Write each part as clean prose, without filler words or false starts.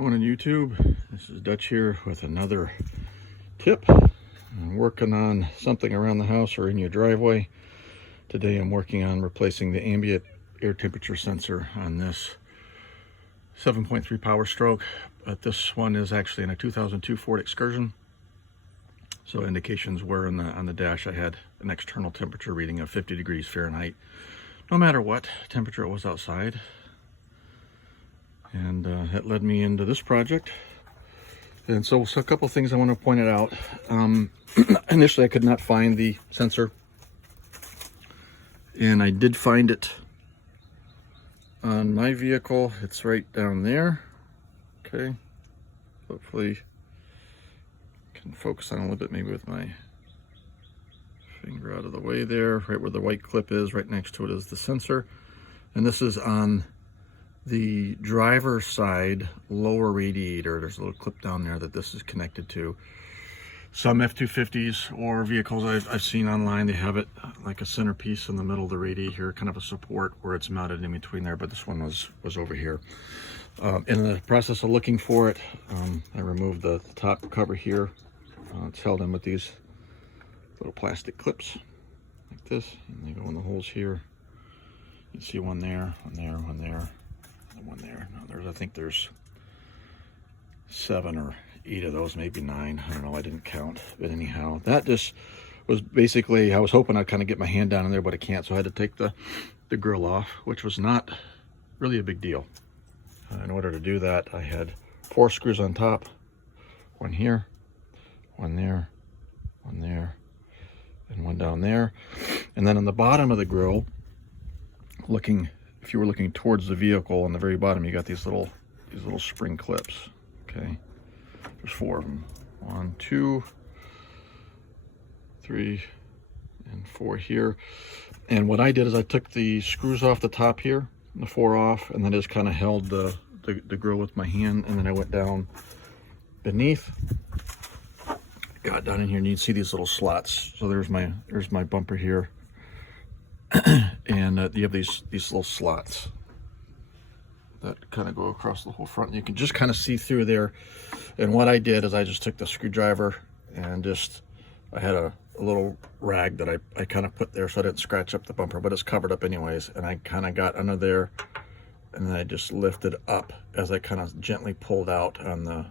On YouTube, this is Dutch here with another tip. I'm working on something around the house or in your driveway. Today I'm working on replacing the ambient air temperature sensor on this 7.3 Power Stroke, but this one is actually in a 2002 Ford Excursion. So indications were on the dash I had an external temperature reading of 50 degrees Fahrenheit, no matter what temperature it was outside. And that led me into this project. And so a couple of things I want to point it out. Initially I could not find the sensor, and I did find it on my vehicle. It's right down there. Okay, hopefully I can focus on a little bit, maybe with my finger out of the way there. Right where the white clip is, right next to it is the sensor, and this is on the driver's side lower radiator. There's a little clip down there that this is connected to. Some F-250s or vehicles I've seen online, they have it like a centerpiece in the middle of the radiator, kind of a support where it's mounted in between there, but this one was over here. In the process of looking for it, I removed the top cover here. It's held in with these little plastic clips like this, and they go in the holes here. You can see one there, one there, one there, one there. Now I think there's 7 or 8 of those, maybe 9. I don't know, I didn't count. But anyhow, that just was basically, I was hoping I'd kind of get my hand down in there, but I can't. So I had to take the grill off, which was not really a big deal. In order to do that, I had 4 screws on top, one here, one there, one there, and one down there. And then on the bottom of the grill, if you were looking towards the vehicle, on the very bottom, you got these little spring clips. Okay, there's 4 of them. 1, 2, 3, and 4 here. And what I did is I took the screws off the top here, the 4 off, and then just kind of held the grill with my hand, and then I went down beneath. Got down in here, and you can see these little slots. So there's my bumper here. And you have these little slots that kind of go across the whole front. You can just kind of see through there. And what I did is I just took the screwdriver and I had a little rag that I kind of put there so I didn't scratch up the bumper, but it's covered up anyways. And I kind of got under there, and then I just lifted up as I kind of gently pulled out on the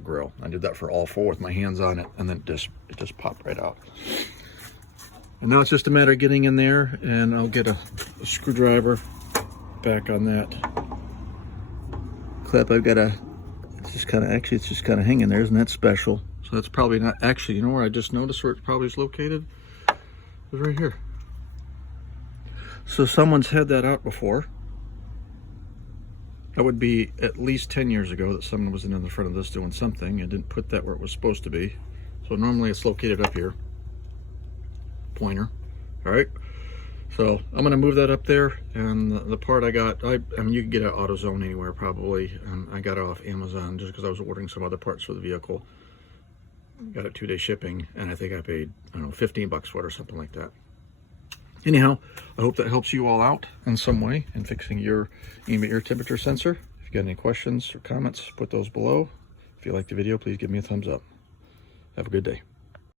grill. I did that for all 4 with my hands on it, and then it just popped right out. And now it's just a matter of getting in there, and I'll get a screwdriver back on that clip. It's just kind of hanging there. Isn't that special? So that's probably not, actually, you know where I just noticed where it probably is located? It was right here. So someone's had that out before. That would be at least 10 years ago that someone was in the front of this doing something and didn't put that where it was supposed to be. So normally it's located up here. Pointer. All right, so I'm going to move that up there, and the part I got, I mean, you can get it at AutoZone anywhere probably, and I got it off Amazon just because I was ordering some other parts for the vehicle. Got it 2-day shipping, and I think I paid, I don't know, 15 bucks for it or something like that. Anyhow, I hope that helps you all out in some way in fixing your ambient air temperature sensor. If you got any questions or comments, put those below. If you like the video, please give me a thumbs up. Have a good day.